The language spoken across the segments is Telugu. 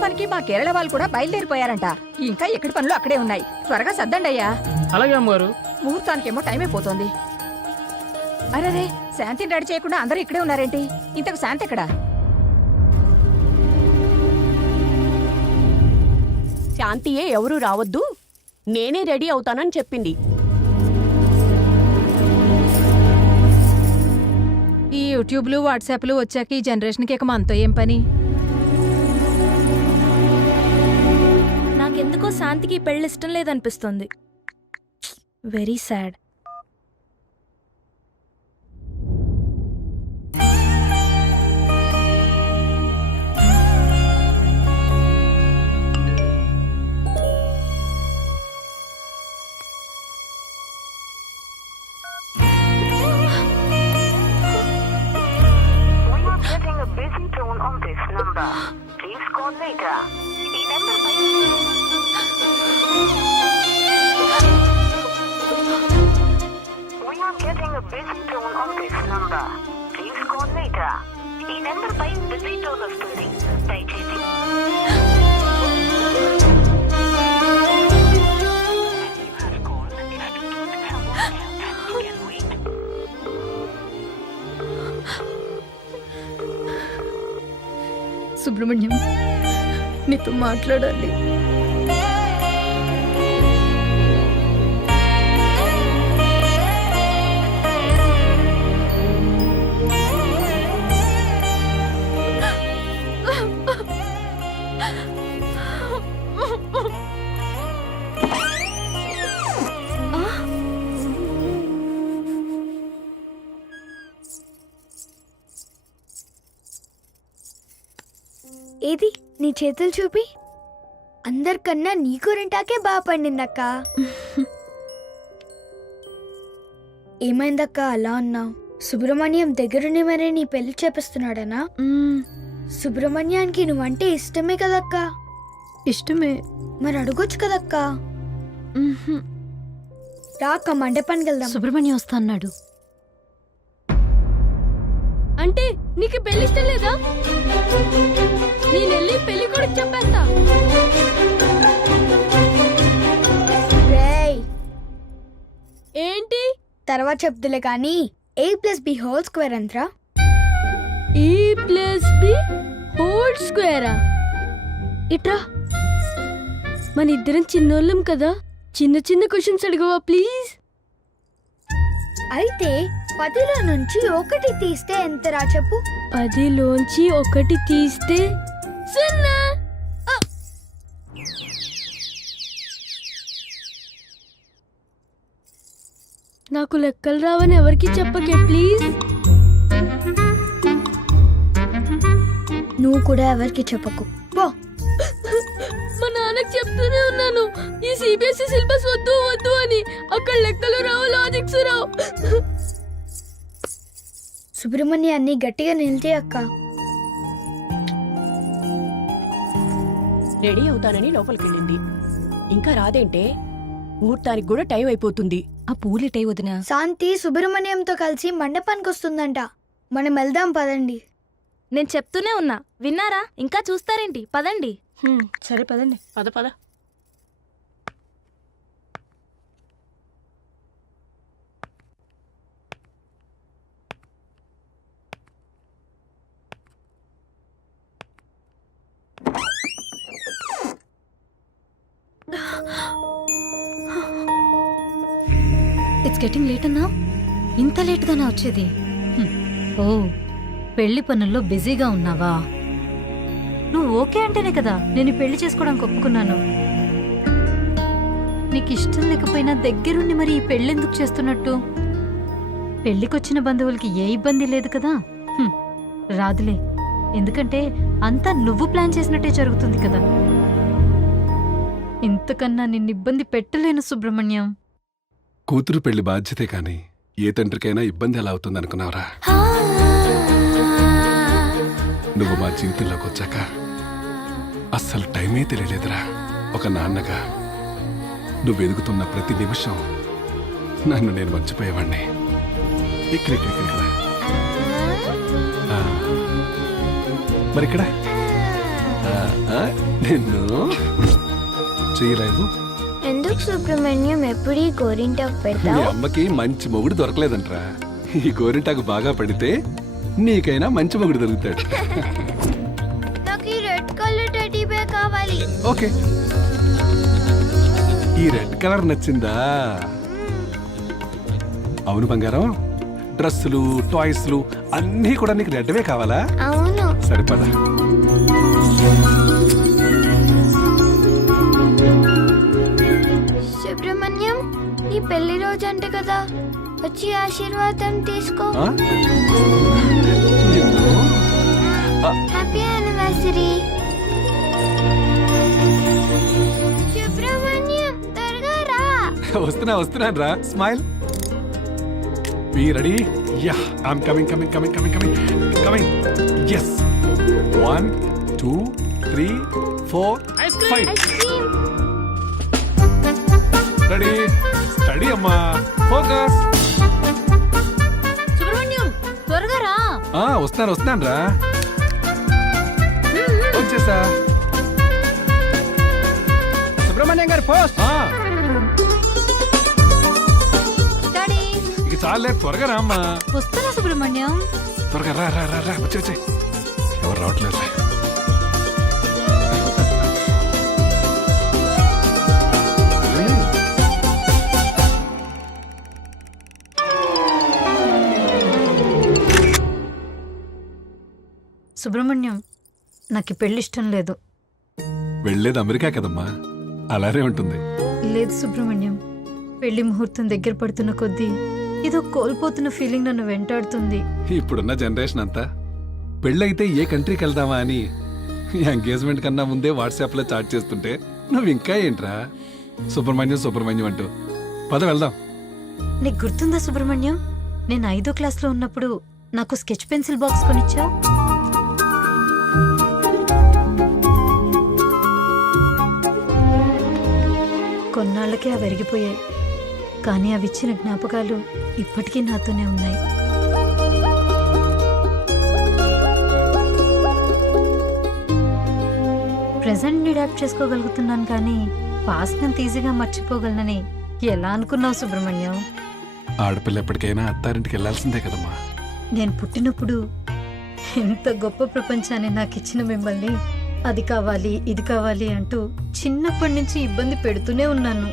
మండపానికి మా కేరళ వాళ్ళు కూడా బయలుదేరిపోయారంట. ఇంకా ఎక్కడి పనులు అక్కడే ఉన్నాయి. త్వరగా సర్దండి అయ్యా. అలాగే అమ్మగారు. ముహూర్తానికేమో టైం అయిపోతుంది. అరే, శాంతిని రెడీ చేయకుండా అందరూ ఇక్కడే ఉన్నారేంటి? ఇంతకు శాంతి ఎక్కడా? శాంతియే ఎవరూ రావద్దు, నేనే రెడీ అవుతానని చెప్పింది. ఈ యూట్యూబ్లు వాట్సాప్లు వచ్చాక ఈ జనరేషన్కి ఇక మనతో ఏం పని? నాకెందుకో శాంతికి పెళ్ళి ఇష్టం లేదనిపిస్తుంది. Very sad. సుబ్రహ్మణ్యం, నీతో మాట్లాడాలి. ఏది నీ చేతులు చూపి. అందరికన్నా నీ కూరంటాకే బాగా పండిందక్క. ఏమైందక్క అలా ఉన్నావు? సుబ్రహ్మణ్యం దగ్గరుండి మరే నీ పెళ్లి చేపిస్తున్నాడనా? సుబ్రహ్మణ్యానికి నువ్వంటే ఇష్టమే కదక్క. ఇష్టమే. మరి అడగొచ్చు కదక్క. రాక మండపానికి వెళ్దాం. సుబ్రహ్మణ్యం వస్తా అన్నాడు. అంటే నీకు పెళ్లి ఇష్టం లేదా? నేనెళ్ళి పెళ్లి కూడా చెప్పేస్తా. రేయ్, ఏంటి? తర్వాత చెప్తులే కానీ A+B² ఎంతరా? A+B² ఇట్రా. మన ఇద్దరం చిన్నోళ్ళం కదా, చిన్న చిన్న క్వశ్చన్స్ అడగవా ప్లీజ్? అయితే 10లో నుంచి 1 తీస్తే ఎంతరా చెప్పు? 10లోంచి 1 తీస్తే 0. నాకు లెక్కలు రావని ఎవరికి చెప్పకే ప్లీజ్. నువ్వు కూడా ఎవరికి చెప్పకు పో. మా నాన్నకి చెప్తూనే ఉన్నాను, ఈ సిబిఎస్ఈ సిలబస్ వద్దు వద్దు అని. అక్కడ లెక్కలు రావు, లాజిక్స్ రావు. సుబ్రహ్మణ్యాన్ని గట్టిగా నిలితే అక్క. రెడీ అవుతానని లోపలికి వెళ్ళింది. ఇంకా రాదేంటే? ముహూర్తానికి కూడా టైం అయిపోతుంది. ఆ పూలిటై వదినా. శాంతి సుబ్రహ్మణ్యంతో కలిసి మండపానికి వస్తుందంట. మనం వెళ్దాం పదండి. నేను చెప్తూనే ఉన్నా, విన్నారా? ఇంకా చూస్తారేంటి? పదండి. సరే పదండి. పద పద. ఇట్స్ గెటింగ్ లేట్ అన్నా. ఇంత లేట్గానా వచ్చేది? ఓ, పెళ్లి పనుల్లో బిజీగా ఉన్నావా? నువ్వు ఓకే అంటేనే కదా నేను పెళ్లి చేసుకోవడానికి ఒప్పుకున్నాను. నీకు ఇష్టం లేకపోయినా దగ్గరుండి మరి ఈ పెళ్ళెందుకు చేస్తున్నట్టు? పెళ్లికొచ్చిన బంధువులకి ఏ ఇబ్బంది లేదు కదా. రాదులే, ఎందుకంటే అంతా నువ్వు ప్లాన్ చేసినట్టే జరుగుతుంది కదా. ఇంతకన్నా నిన్ను ఇబ్బంది పెట్టలేను సుబ్రహ్మణ్యం. కూతురు పెళ్లి బాధ్యతే కాని ఏ తండ్రికైనా ఇబ్బంది ఎలా అవుతుందనుకున్నావురా? నువ్వు మా జీవితంలోకి వచ్చాక అస్సలు టైమే తెలియలేదురా. ఒక నాన్నగా నువ్వు ఎదుగుతున్న ప్రతి నిమిషం నన్ను నేను మర్చిపోయేవాణ్ణి. మరిక్కడ నిన్ను చేయలేవు. ఎందుకు సుబ్రహ్మణ్యం ఎప్పుడు ఈ గోరింటాకు మీ పెడతావు? అమ్మకి మంచి మొగుడు దొరకలేదంట్రా. ఈ గోరింటాకు బాగా పడితే నీకైనా మంచి మొగుడు దొరుకుతాడు. నాకు ఈ రెడ్ కలర్ టెడ్డీ బేర్ కావాలి. ఓకే, ఈ రెడ్ కలర్ నచ్చిందా? అవును బంగారం, డ్రెస్సులు టాయ్స్లు అన్నీ కూడా నీకు రెడ్వే కావాలా? అవును. సరిపదా. సుబ్రహ్మణ్యం, నీ పెళ్లి రోజు అంట కదా, వచ్చి ఆశీర్వాదం తీసుకో. ఆ? నిన్ను? Happy anniversary. సుబ్రహ్మణ్యం, త్వరగా రా. వస్తున్నాను రా. Smile. Be ready? Yeah, I'm coming. Yes. 1 2 3 4 5. Ice cream. Ready? Study అమ్మా. ఫోకస్. సుబ్రహ్మణ్యం త్వరగా రా. వస్తున్నాను రా. వచ్చేసా. సుబ్రహ్మణ్యం గారి పోస్ట్. డాడీ ఇక చాలే, త్వరగా రా అమ్మా. వస్తున్నా సుబ్రహ్మణ్యం. త్వరగా రా. వచ్చే. ఎవరు రావట్లేదు. సుబ్రహ్మణ్యం, నాకు ఈ పెళ్లి ఇష్టం లేదు. వెళ్ళేది అమెరికా కదమ్మా, అలానే ఉంటుంది. లేదు సుబ్రహ్మణ్యం, పెళ్లి ముహూర్తం దగ్గర పడుతున్న కొద్దీ ఏదో కోల్పోతున్న ఫీలింగ్ నన్ను వెంటాడుతుంది. ఇప్పుడున్న జనరేషన్ అంతా పెళ్ళైతే ఏ కంట్రీకి వెళ్దామా అని ఎంగేజ్మెంట్ కన్నా ముందే వాట్సాప్ లో చాట్ చేస్తుంటే నువ్వు ఇంకా ఏంట్రా సుబ్రహ్మణ్యం అంటూ. పద వెళ్దాం. నీకు గుర్తుందా సుబ్రహ్మణ్యం, నేను 5వ క్లాస్లో ఉన్నప్పుడు నాకు స్కెచ్ పెన్సిల్ బాక్స్ కొనిచ్చావు. కొన్నాళ్ళకే అవి అరిగిపోయాయి, కానీ అవి ఇచ్చిన జ్ఞాపకాలు ఇప్పటికీ నాతోనే ఉన్నాయి. ప్రెజెంట్ అడాప్ట్ చేసుకోగలుగుతున్నాను, కానీ పాస్ట్ అంత ఈజీగా మర్చిపోగలనని ఎలా అనుకున్నావు సుబ్రహ్మణ్యం? ఆడపిల్ల ఎప్పటికైనా అత్తారింటికి వెళ్లాల్సిందే కదమ్మా. నేను పుట్టినప్పుడు ఎంత గొప్ప ప్రపంచాన్ని నాకు ఇచ్చిన మిమ్మల్ని అది కావాలి ఇది కావాలి అంటూ చిన్నప్పటి నుంచి ఇబ్బంది పెడుతూనే ఉన్నాను.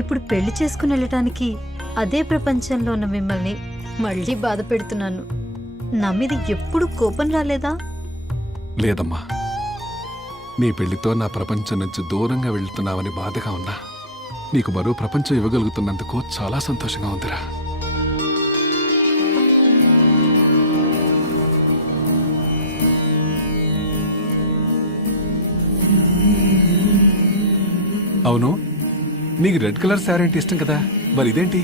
ఇప్పుడు పెళ్లి చేసుకుని వెళ్ళటానికి అదే ప్రపంచంలో ఉన్న మిమ్మల్ని మళ్ళీ బాధ పెడుతున్నాను. నా మీద ఎప్పుడు కోపం రాలేదా? లేదమ్మా, నీ పెళ్లితో నా ప్రపంచం నుంచి దూరంగా వెళ్తున్నావని బాధగా ఉన్నా నీకు మరో ప్రపంచం ఇవ్వగలుగుతున్నందుకు చాలా సంతోషంగా ఉందిరా. అవును, నీకు రెడ్ కలర్ శారీ అంటే ఇష్టం కదా, మరి ఇదేంటి?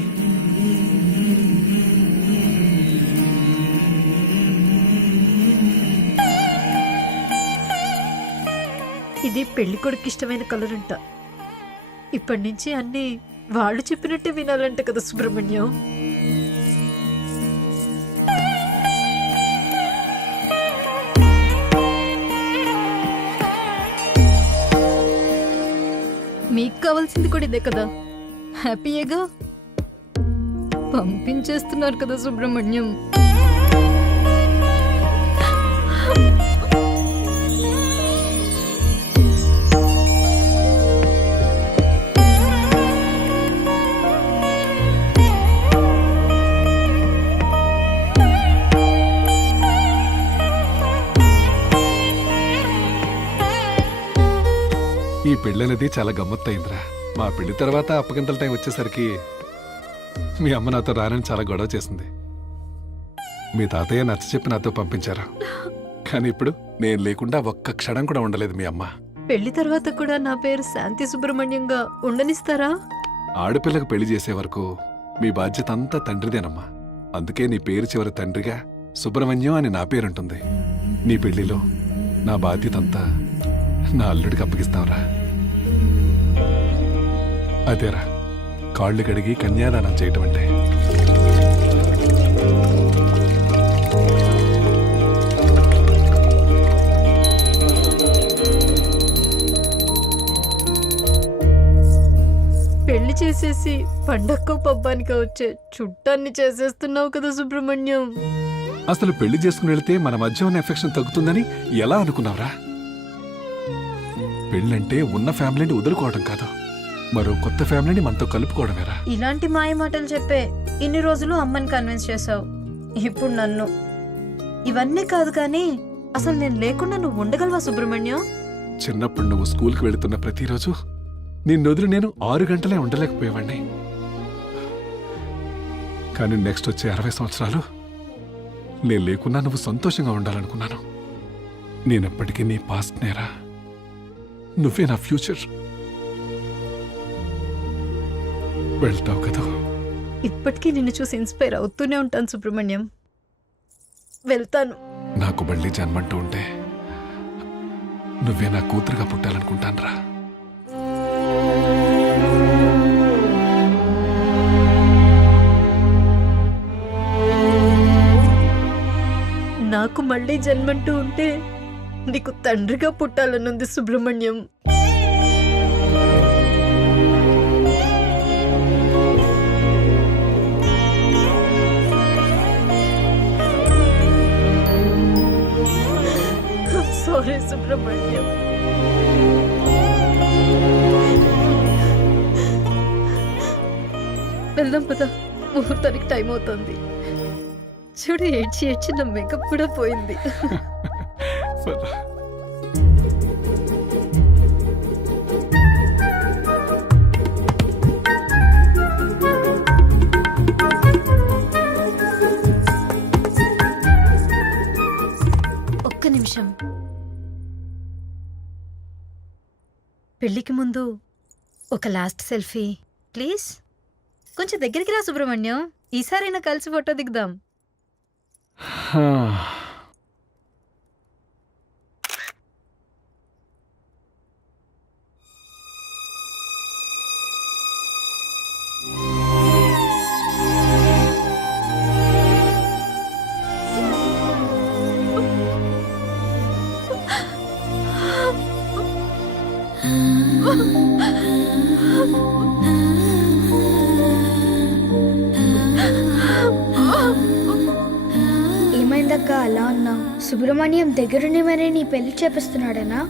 ఇది పెళ్లి కొడుకు ఇష్టమైన కలర్ అంట. ఇప్పటి నుంచి అన్ని వాళ్ళు చెప్పినట్టే వినాలంట కదా సుబ్రహ్మణ్యం. మీకు కావాల్సింది కూడా ఇదే కదా, హ్యాపీయేగా. పంపించేస్తున్నారు కదా సుబ్రహ్మణ్యం. ఈ పెళ్ళనేది చాలా గమ్మత్తయిందిరా. మా పెళ్లి తర్వాత అప్పగింతల టైం వచ్చేసరికి మీ అమ్మ నాతో రానని చాలా గొడవ చేసింది. మీ తాతయ్య నచ్చ చెప్పి నాతో పంపించారు, కానీ ఇప్పుడు నేను లేకుండా ఒక్క క్షణం కూడా ఉండలేదు మీ అమ్మ. పెళ్లి తర్వాత కూడా నా పేరు శాంతి సుబ్రహ్మణ్యంగా ఉండనిస్తారా? ఆడపిల్లకు పెళ్లి చేసే వరకు మీ బాధ్యత అంతా తండ్రిదేనమ్మా. అందుకే నీ పేరు చివరి తండ్రిగా సుబ్రహ్మణ్యం అని నా పేరుంటుంది. నీ పెళ్లిలో నా బాధ్యత అంతా నా అల్లుడికి అప్పగిస్తావురా. అదేరా కాళ్ళు కడిగి కన్యాదానం చేయటం అంటే. చేసేసి పండక్కో పబ్బానికి వచ్చే చుట్టాన్ని చేసేస్తున్నావు కదా సుబ్రహ్మణ్యం. అసలు పెళ్లి చేసుకుని వెళితే మన మధ్య ఉన్న ఎఫెక్షన్ తగ్గుతుందని ఎలా అనుకున్నావురా? పెళ్ళంటే ఉన్న ఫ్యామిలీని వదులుకోవడం కాదు, మరో కొత్త ఫ్యామిలీని మనతో కలుపుకోవడమేరా. ఇలాంటి మాయ మాటలు చెప్పే ఇన్ని రోజులు అమ్మని కన్విన్స్ చేసావు, ఇప్పుడు నన్ను. ఇవన్నీ కాదు కానీ అసలు నేను లేకుండా నువ్వు ఉండగలవా సుబ్రహ్మణ్యం? చిన్నప్పుడు నువ్వు స్కూల్కి వెళుతున్న ప్రతిరోజు నిన్ను వదిలి నేను 6 గంటలే ఉండలేకపోయేవాణ్ణి. కానీ నెక్స్ట్ వచ్చే 60 సంవత్సరాలు నేను లేకున్నా నువ్వు సంతోషంగా ఉండాలనుకున్నాను. నేనెప్పటికీ నీ పాస్ట్ నేరా, నువ్వే నా ఫ్యూచర్. వెళ్తావు కదా? ఇప్పటికీ నిన్ను చూసి ఇన్స్పైర్ అవుతూనే ఉంటాను సుబ్రహ్మణ్యం. వెళ్తాను. నాకు మళ్ళీ జన్మంటూ ఉంటే నువ్వే నా కూతురుగా పుట్టాలనుకుంటానురా. నాకు మళ్ళీ జన్మంటూ ఉంటే నీకు తండ్రిగా పుట్టాలనుంది సుబ్రహ్మణ్యం. సారీ సుబ్రహ్మణ్యం. వెళ్దాం పద, ముహూర్తానికి టైం అవుతుంది. చూడు, ఏడ్చి ఏడ్చి నా మేకప్ కూడా పోయింది. ఒక్క నిమిషం. పెళ్లికి ముందు ఒక లాస్ట్ సెల్ఫీ ప్లీజ్. కొంచెం దగ్గరికి రా సుబ్రహ్మణ్యం, ఈసారైనా కలిసి ఫోటో దిగుదాం. ఏమైందక్క అలా ఉన్నావు? సుబ్రహ్మణ్యం దగ్గరుండి మరీ నీ పెళ్లి చేపిస్తున్నాడనా?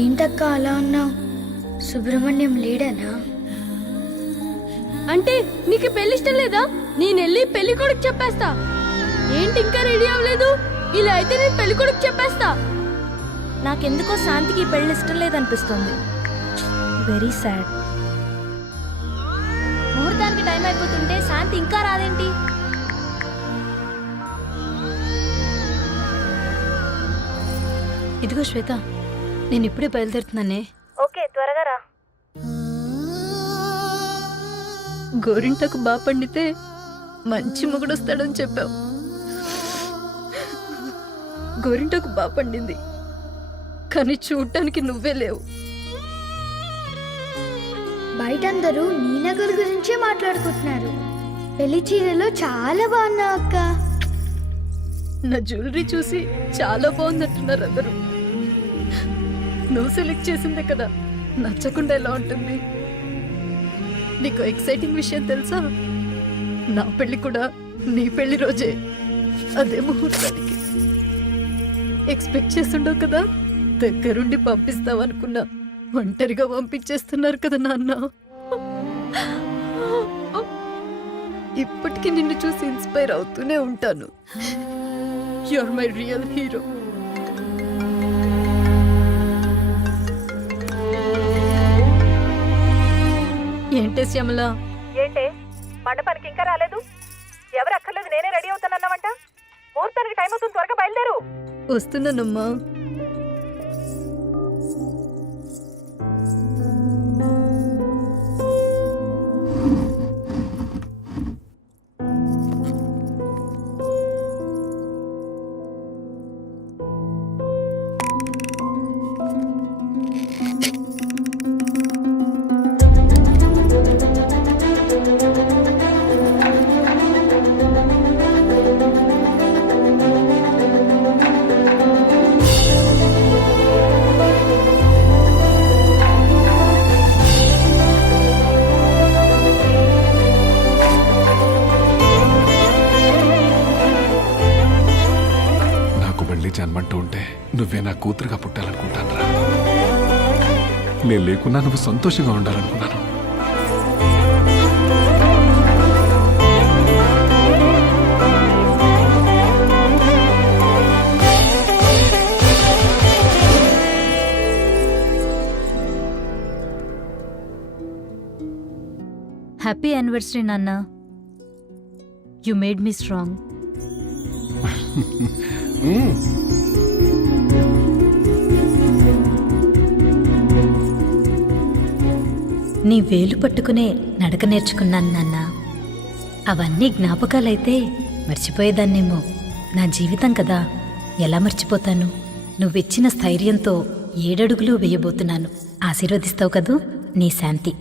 ఏంటక్క అలా ఉన్నావు? సుబ్రహ్మణ్యం లేడనా? అంటే నీకు పెళ్లి ఇష్టం లేదా? నేనెళ్ళి పెళ్లి కొడుకు చెప్పేస్తా. ఏంటి ఇంకా రెడీ అవ్వలేదు? ఇలా అయితే నేను పెళ్లి కొడుకు చెప్పేస్తా. నాకెందుకో శాంతికి పెళ్లి ఇష్టం లేదనిపిస్తుంది. Very sad. ముహూర్తానికి టైం అయిపోతుంటే శాంతి ఇంకా రాదేంటి? ఇదిగో శ్వేత, నేను ఇప్పుడే బయలుదేరుతున్నానే. ఓకే, త్వరగా రా. గోరింటకు బాగా పండితే మంచి మొగుడొస్తాడని చెప్పావు. గోరింటకు బాగా పండింది, కానీ చూడటానికి నువ్వే లేవు. బయటందరూ నీ నగల గురించే మాట్లాడుకుంటున్నారు. పెళ్లి చీరలో చాలా బాగున్నావు అక్క. నా జ్యువెలరీ చూసి చాలా బాగుందంటున్నారు అందరూ. నువ్వు సెలెక్ట్ చేసిందే కదా, నచ్చకుండా ఎలా ఉంటుంది? నీకు ఎక్సైటింగ్ విషయం తెలుసా? నా పెళ్లి కూడా నీ పెళ్లి రోజే, అదే ముహూర్తానికి. ఎక్స్పెక్ట్ చేస్తుండవు కదా, దగ్గరుండి పంపిస్తావనుకున్నా, ఒంటరిగా పంపించేస్తున్నారు కదా నాన్న. ఇప్పటికీ నిన్ను చూసి ఇన్స్పైర్ అవుతూనే ఉంటాను. You are my real hero. ఏంటే శ్యామల? ఏంటే మండపానికి ఇంకా రాలేదు? ఎవరు అక్కర్లేదు, నేనే రెడీ అవుతానన్నావంట. ముహూర్తానికి టైం అవుతుంది, త్వరగా బయలుదేరు. వస్తున్నానమ్మా. నువ్వే నా కూతురుగా పుట్టాలనుకుంటానురా. నేను లేకున్నా నువ్వు సంతోషంగా ఉండాలనుకున్నాను. హ్యాపీ యానివర్సరీ నాన్న. You made me strong. నీ వేలు పట్టుకునే నడక నేర్చుకున్నాను నాన్న. అవన్నీ జ్ఞాపకాలైతే మర్చిపోయేదాన్నేమో. నా జీవితం కదా, ఎలా మర్చిపోతాను? నువ్విచ్చిన స్థైర్యంతో 7 అడుగులు వేయబోతున్నాను. ఆశీర్వదిస్తావు కదూ? నీ శాంతి.